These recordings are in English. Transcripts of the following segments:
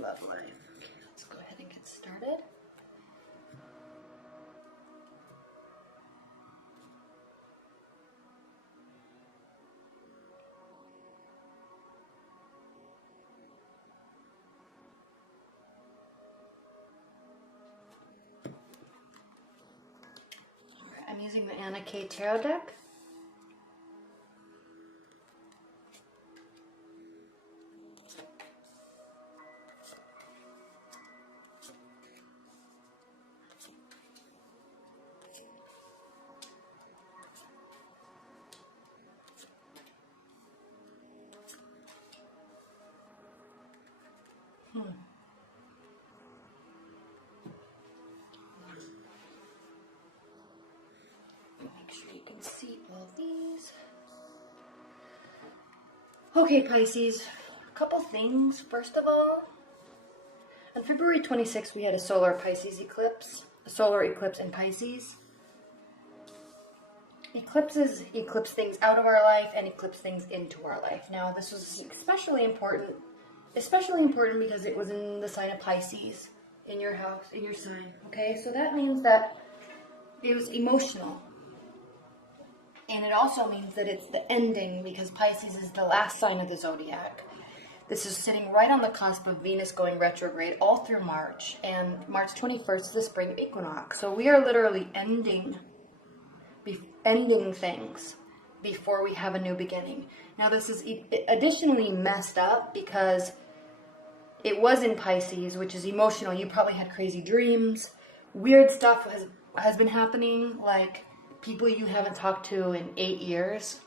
love life. Okay, let's go ahead and get started. I'm using the Anna K Tarot deck. Make sure you can see all these. Okay, Pisces, a couple things. First of all, on February 26th, we had a solar Pisces eclipse, a solar eclipse in Pisces. Eclipses eclipse things out of our life and eclipse things into our life. Now, this was especially important because it was in the sign of Pisces, in your house, in your sign, okay? So that means that it was emotional. And it also means that it's the ending, because Pisces is the last sign of the zodiac. This is sitting right on the cusp of Venus going retrograde all through March. And March 21st is the spring equinox. So we are literally ending things before we have a new beginning. Now this is additionally messed up because it was in Pisces, which is emotional. You probably had crazy dreams. Weird stuff has been happening, like people you haven't talked to in 8 years,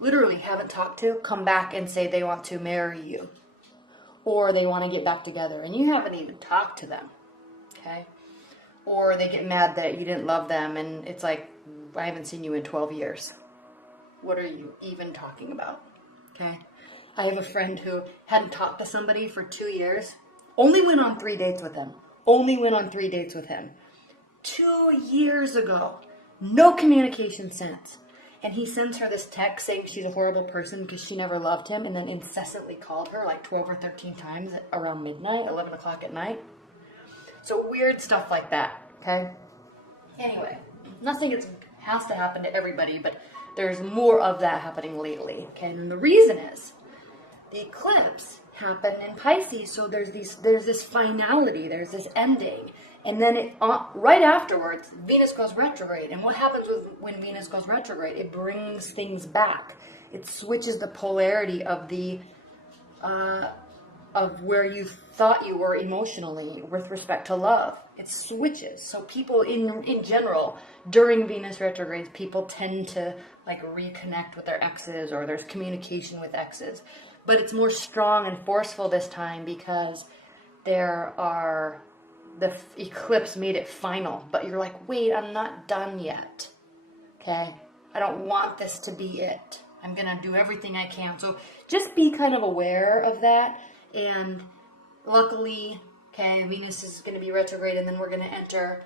literally haven't talked to, come back and say they want to marry you. Or they want to get back together and you haven't even talked to them, okay? Or they get mad that you didn't love them and it's like, I haven't seen you in 12 years. What are you even talking about, okay? I have a friend who hadn't talked to somebody for 2 years, only went on 3 dates with him. 2 years ago. No communication since. And he sends her this text saying she's a horrible person because she never loved him, and then incessantly called her like 12 or 13 times around midnight, 11 o'clock at night. So weird stuff like that, okay? Anyway, nothing has to happen to everybody, but there's more of that happening lately, okay? And the reason is the eclipse happened in Pisces, so there's this finality, there's this ending. And then right afterwards, Venus goes retrograde. And what happens when Venus goes retrograde? It brings things back. It switches the polarity of of where you thought you were emotionally with respect to love. It switches. So people in general, during Venus retrograde, people tend to like reconnect with their exes, or there's communication with exes. But it's more strong and forceful this time because the eclipse made it final, but you're like, wait, I'm not done yet, okay? I don't want this to be it. I'm gonna do everything I can. So just be kind of aware of that. And luckily, okay, Venus is gonna be retrograde, and then we're gonna enter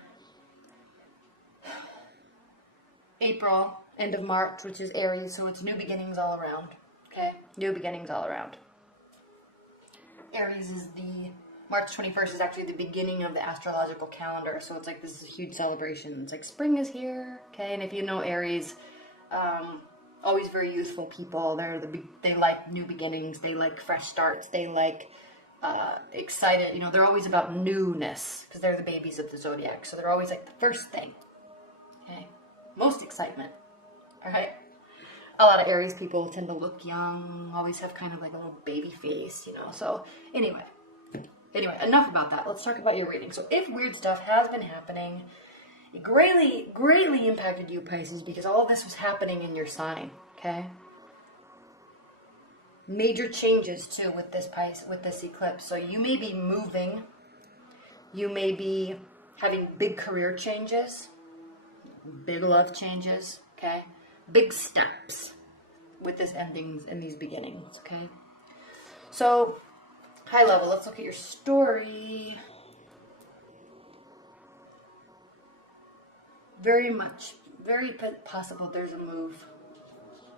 April, end of March, which is Aries, so it's new beginnings all around, okay? New beginnings all around. Aries is March 21st is actually the beginning of the astrological calendar, so it's like this is a huge celebration. It's like spring is here, okay? And if you know Aries, always very youthful people. They like new beginnings. They like fresh starts. They like excited. You know, they're always about newness because they're the babies of the zodiac. So they're always like the first thing, okay? Most excitement, all right? A lot of Aries people tend to look young, always have kind of like a little baby face, you know? So anyway, enough about that. Let's talk about your reading. So if weird stuff has been happening, it greatly impacted you, Pisces, because all of this was happening in your sign, okay? Major changes too with this eclipse. So you may be moving, you may be having big career changes, big love changes, okay? Big steps with this endings and these beginnings, okay? So high level, let's look at your story. Very possible there's a move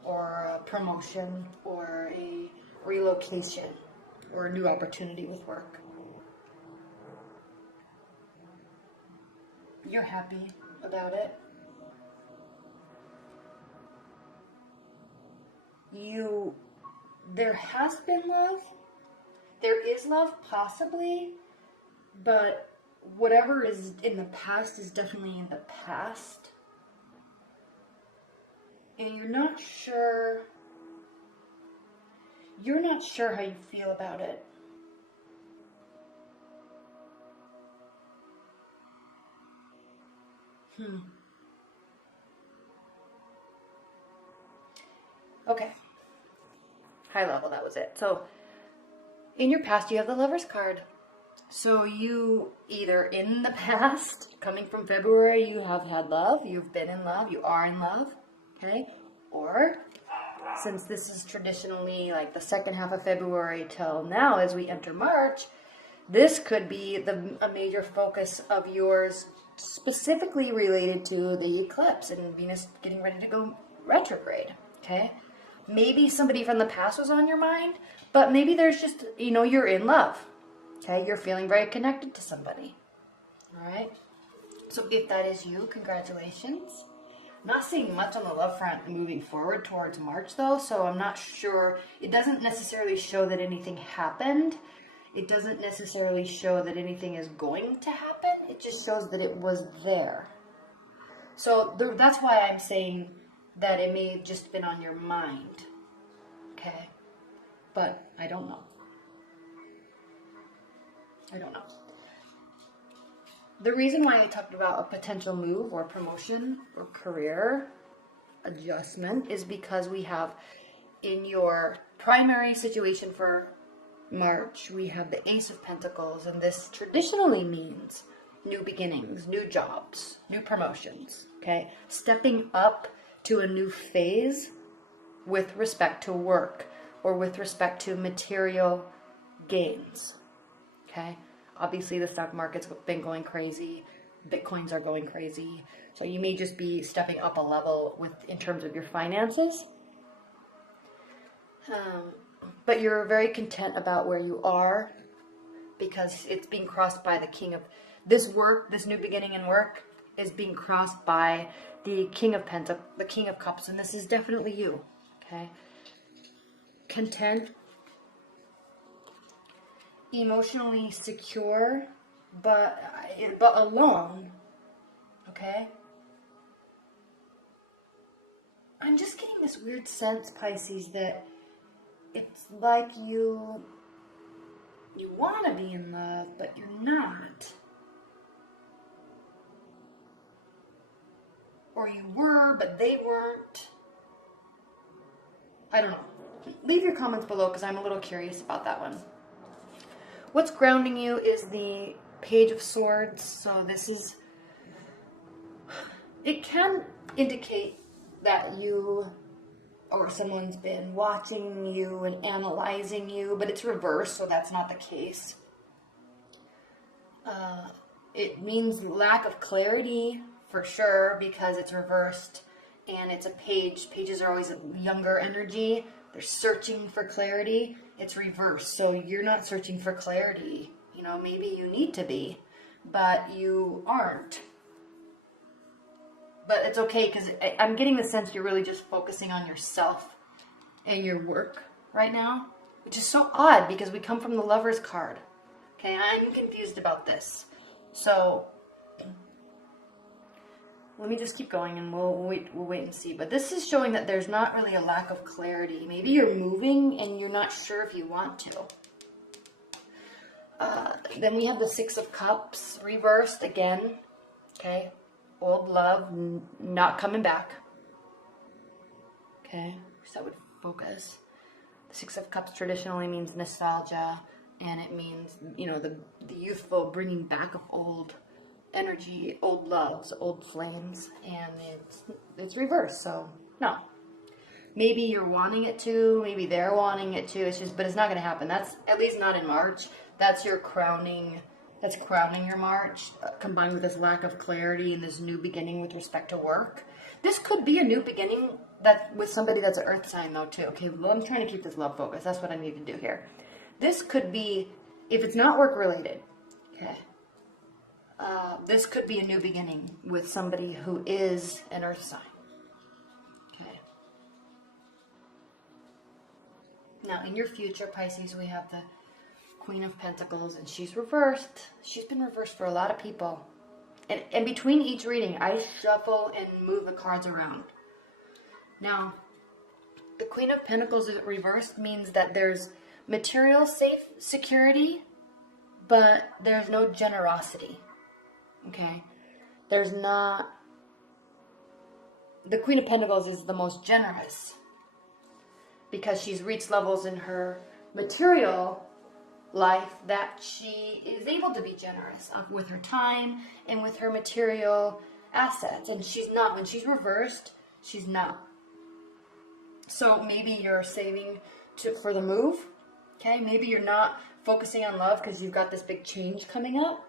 or a promotion or a relocation, or a new opportunity with work. You're happy about it. There has been love. There is love, possibly, but whatever is in the past is definitely in the past. And you're not sure how you feel about it. Okay. High level, that was it. So, in your past, you have the Lover's card. So you either in the past, coming from February, you have had love, you've been in love, you are in love, okay? Or, since this is traditionally like the second half of February till now as we enter March, this could be a major focus of yours specifically related to the eclipse and Venus getting ready to go retrograde, okay? Maybe somebody from the past was on your mind, but maybe there's just, you're in love, okay? You're feeling very connected to somebody, all right? So if that is you, congratulations. Not seeing much on the love front moving forward towards March, though, so I'm not sure. It doesn't necessarily show that anything happened. It doesn't necessarily show that anything is going to happen. It just shows that it was there. So that's why I'm saying that it may have just been on your mind, okay? But I don't know. The reason why I talked about a potential move or promotion or career adjustment is because we have in your primary situation for March, we have the Ace of Pentacles, and this traditionally means new beginnings, new jobs, new promotions, okay? Stepping up to a new phase with respect to work or with respect to material gains, okay? Obviously, the stock market's been going crazy. Bitcoins are going crazy. So you may just be stepping up a level in terms of your finances. But you're very content about where you are because it's being crossed by the king of this new beginning in work is being crossed by the king of pentacles, the king of cups, and this is definitely you, okay? Content, emotionally secure, but alone, okay? I'm just getting this weird sense, Pisces, that it's like you want to be in love, but you're not. Or you were, but they weren't. I don't know. Leave your comments below because I'm a little curious about that one. What's grounding you is the Page of Swords. So it can indicate that you or someone's been watching you and analyzing you, but it's reversed, so that's not the case. It means lack of clarity for sure because it's reversed and it's a page. Pages are always a younger energy. They're searching for clarity. It's reversed, so you're not searching for clarity. Maybe you need to be, but you aren't. But it's okay because I'm getting the sense you're really just focusing on yourself and your work right now, which is so odd because we come from the Lover's card. Okay, I'm confused about this. So let me just keep going and we'll wait and see. But this is showing that there's not really a lack of clarity. Maybe you're moving and you're not sure if you want to. Then we have the Six of Cups reversed again. Okay. Old love, not coming back. Okay. So that would focus. The Six of Cups traditionally means nostalgia. And it means, the youthful bringing back of old energy, old loves, old flames, and it's reversed. So no, maybe you're wanting it to, maybe they're wanting it to. But it's not going to happen. That's at least not in March. That's your crowning. That's crowning your March, combined with this lack of clarity and this new beginning with respect to work. This could be a new beginning with somebody that's an earth sign though too. Okay, well, I'm trying to keep this love focus. That's what I need to do here. this could be, if it's not work related, okay, this could be a new beginning with somebody who is an earth sign. Okay. Now, in your future, Pisces, we have the Queen of Pentacles, and she's reversed. She's been reversed for a lot of people. And between each reading, I shuffle and move the cards around. Now, the Queen of Pentacles reversed means that there's material security, but there's no generosity. Okay? There's not... The Queen of Pentacles is the most generous because she's reached levels in her material life that she is able to be generous with her time and with her material assets. And she's not. When she's reversed, she's not. So maybe you're saving for the move. Okay? Maybe you're not focusing on love because you've got this big change coming up.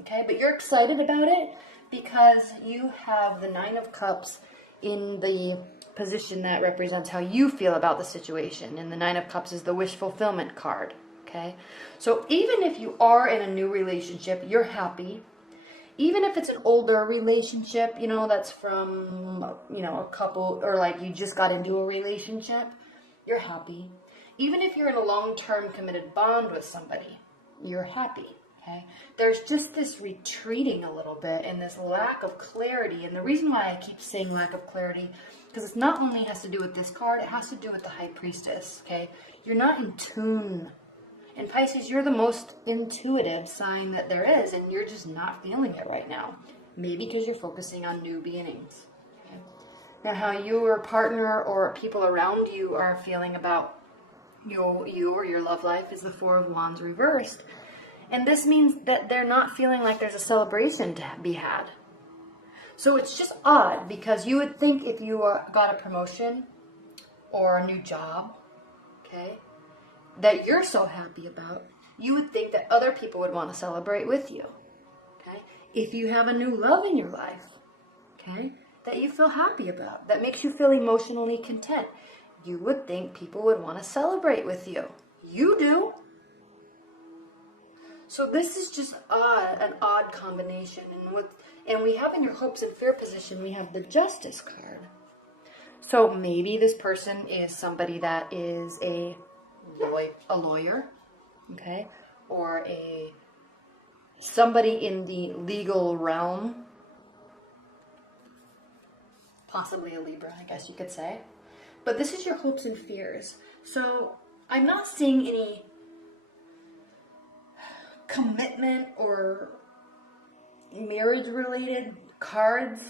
Okay? But you're excited about it because you have the Nine of Cups in the position that represents how you feel about the situation. And the Nine of Cups is the wish fulfillment card. Okay? So even if you are in a new relationship, you're happy. Even if it's an older relationship, you know, that's from, you know, a couple, or like you just got into a relationship, you're happy. Even if you're in a long-term committed bond with somebody, you're happy. Okay? There's just this retreating a little bit and this lack of clarity. And the reason why I keep saying lack of clarity, because it not only has to do with this card, it has to do with the High Priestess. Okay? You're not in tune. And Pisces, you're the most intuitive sign that there is, and you're just not feeling it right now. Maybe because you're focusing on new beginnings. Okay? Now, how your partner or people around you are feeling about you or your love life is the Four of Wands reversed. And this means that they're not feeling like there's a celebration to be had. So it's just odd, because you would think if you got a promotion or a new job, okay, that you're so happy about, you would think that other people would want to celebrate with you. Okay? If you have a new love in your life, okay, that you feel happy about, that makes you feel emotionally content, you would think people would want to celebrate with you. You do. So this is just an odd combination. And we have in your hopes and fear position, we have the Justice card. So maybe this person is somebody that is a lawyer, okay, or somebody in the legal realm, possibly a Libra, I guess you could say. But this is your hopes and fears. So I'm not seeing any commitment or marriage-related cards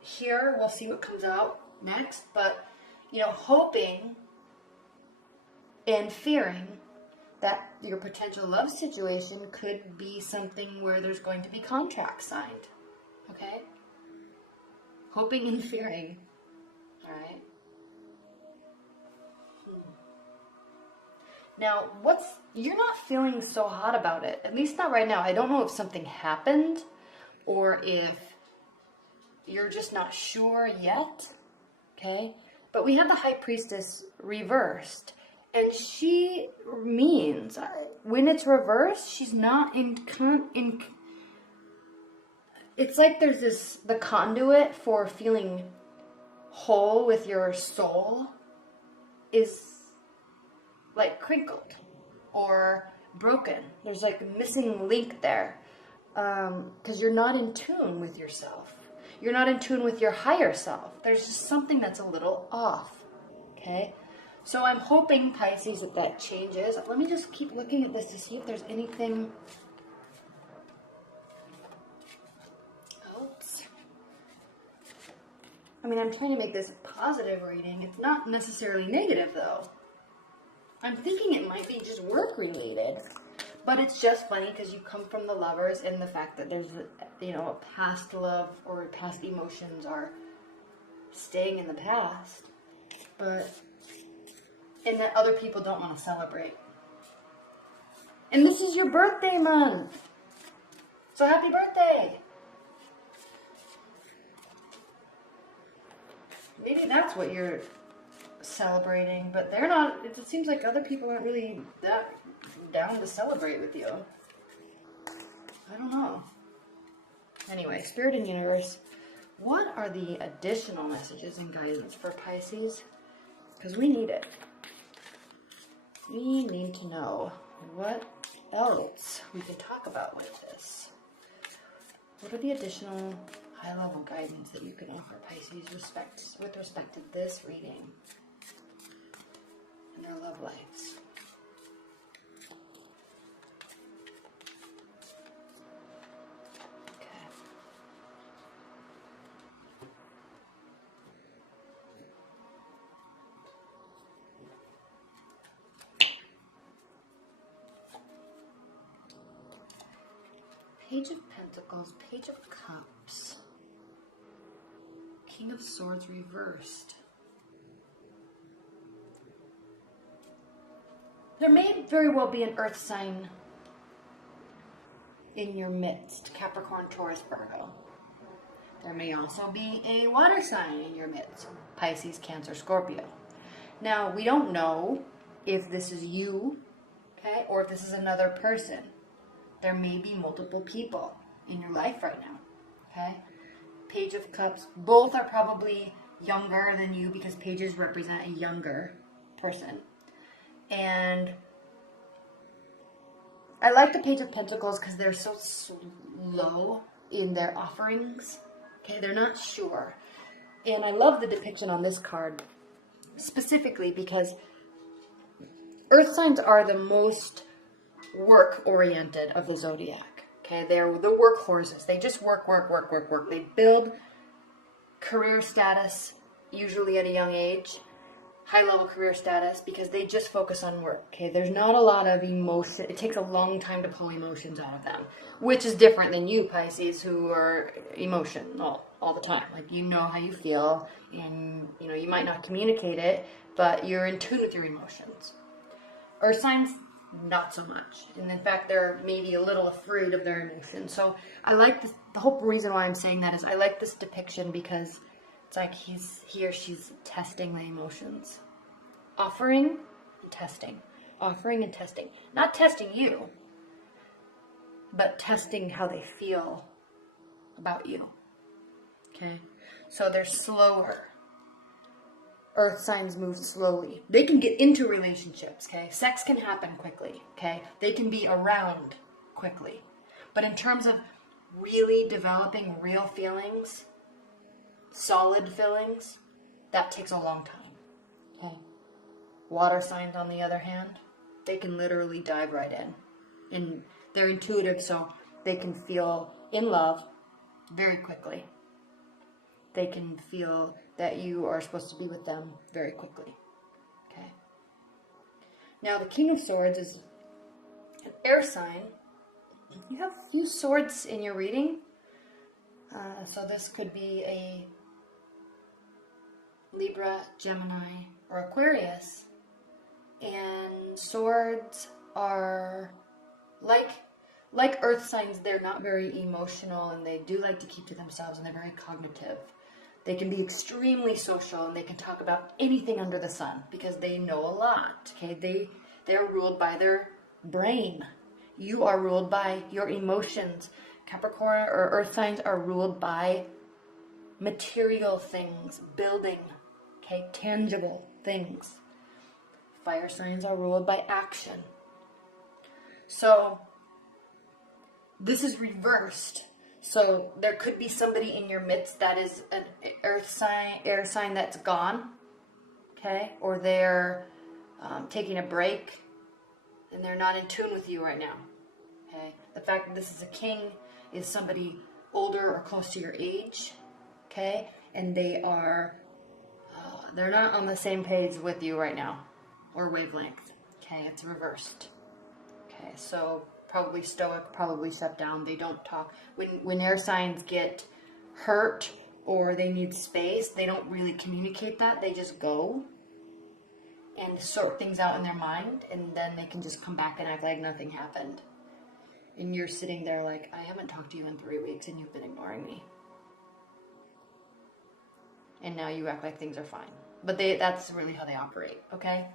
here. We'll see what comes out next. But, you know, hoping and fearing that your potential love situation could be something where there's going to be contracts signed. Okay? Hoping and fearing. Alright? Now, you're not feeling so hot about it. At least not right now. I don't know if something happened or if you're just not sure yet. Okay? But we have the High Priestess reversed. And she means, when it's reversed, she's not in it's like there's the conduit for feeling whole with your soul is like crinkled or broken. There's like a missing link there. Because you're not in tune with yourself. You're not in tune with your higher self. There's just something that's a little off. Okay? So I'm hoping, Pisces, that changes. Let me just keep looking at this to see if there's anything else. I mean, I'm trying to make this a positive reading. It's not necessarily negative, though. I'm thinking it might be just work-related. But it's just funny because you come from the Lovers, and the fact that there's, you know, a past love or past emotions are staying in the past. And that other people don't want to celebrate. And this is your birthday month. So happy birthday. Maybe that's what you're celebrating, but they're not. It seems like other people aren't really that down to celebrate with you. I don't know. Anyway, Spirit and Universe, what are the additional messages and guidance for Pisces? Because we need it. We need to know what else we can talk about with this. What are the additional high-level guidance that you can offer Pisces with respect to this reading and their love lives? Page of Pentacles, Page of Cups, King of Swords reversed. There may very well be an earth sign in your midst, Capricorn, Taurus, Virgo. There may also be a water sign in your midst, Pisces, Cancer, Scorpio. Now, we don't know if this is you, okay, or if this is another person. There may be multiple people in your life right now, okay? Page of Cups, both are probably younger than you because pages represent a younger person. And I like the Page of Pentacles because they're so slow in their offerings, okay? They're not sure. And I love the depiction on this card specifically because earth signs are the most work-oriented of the zodiac. Okay, they're the workhorses. They just work. They build career status, usually at a young age, high-level career status, because they just focus on work. Okay, there's not a lot of emotion. It takes a long time to pull emotions out of them, which is different than you, Pisces, who are emotional all the time. Like, you know how you feel, and you know you might not communicate it, but you're in tune with your emotions. Earth signs, not so much. And in fact, they're maybe a little afraid of their emotions. So I like this. The whole reason why I'm saying that is I like this depiction because it's like he or she's testing the emotions. Offering and testing. Offering and testing. Not testing you, but testing how they feel about you. Okay? So they're slower. Earth signs move slowly. They can get into relationships, okay? Sex can happen quickly, okay? They can be around quickly. But in terms of really developing real feelings, solid feelings, that takes a long time, okay? Water signs, on the other hand, they can literally dive right in. And they're intuitive, so they can feel in love very quickly. They can feel that you are supposed to be with them very quickly. Okay. Now, the King of Swords is an air sign. You have a few swords in your reading. So this could be a Libra, Gemini, or Aquarius. And swords are like earth signs, they're not very emotional, and they do like to keep to themselves, and they're very cognitive. They can be extremely social, and they can talk about anything under the sun because they know a lot. Okay, they're ruled by their brain. You are ruled by your emotions. Capricorn or earth signs are ruled by material things, building, okay, tangible things. Fire signs are ruled by action. So this is reversed. So there could be somebody in your midst that is an earth sign, air sign that's gone, okay? Or they're taking a break and they're not in tune with you right now, okay? The fact that this is a king is somebody older or close to your age, okay? And they are, they're not on the same page with you right now or wavelength, okay? It's reversed, okay? So probably stoic, probably shut down. They don't talk. When air signs get hurt or they need space, they don't really communicate that. They just go and sort things out in their mind, and then they can just come back and act like nothing happened. And you're sitting there like, I haven't talked to you in 3 weeks and you've been ignoring me. And now you act like things are fine. But that's really how they operate, okay?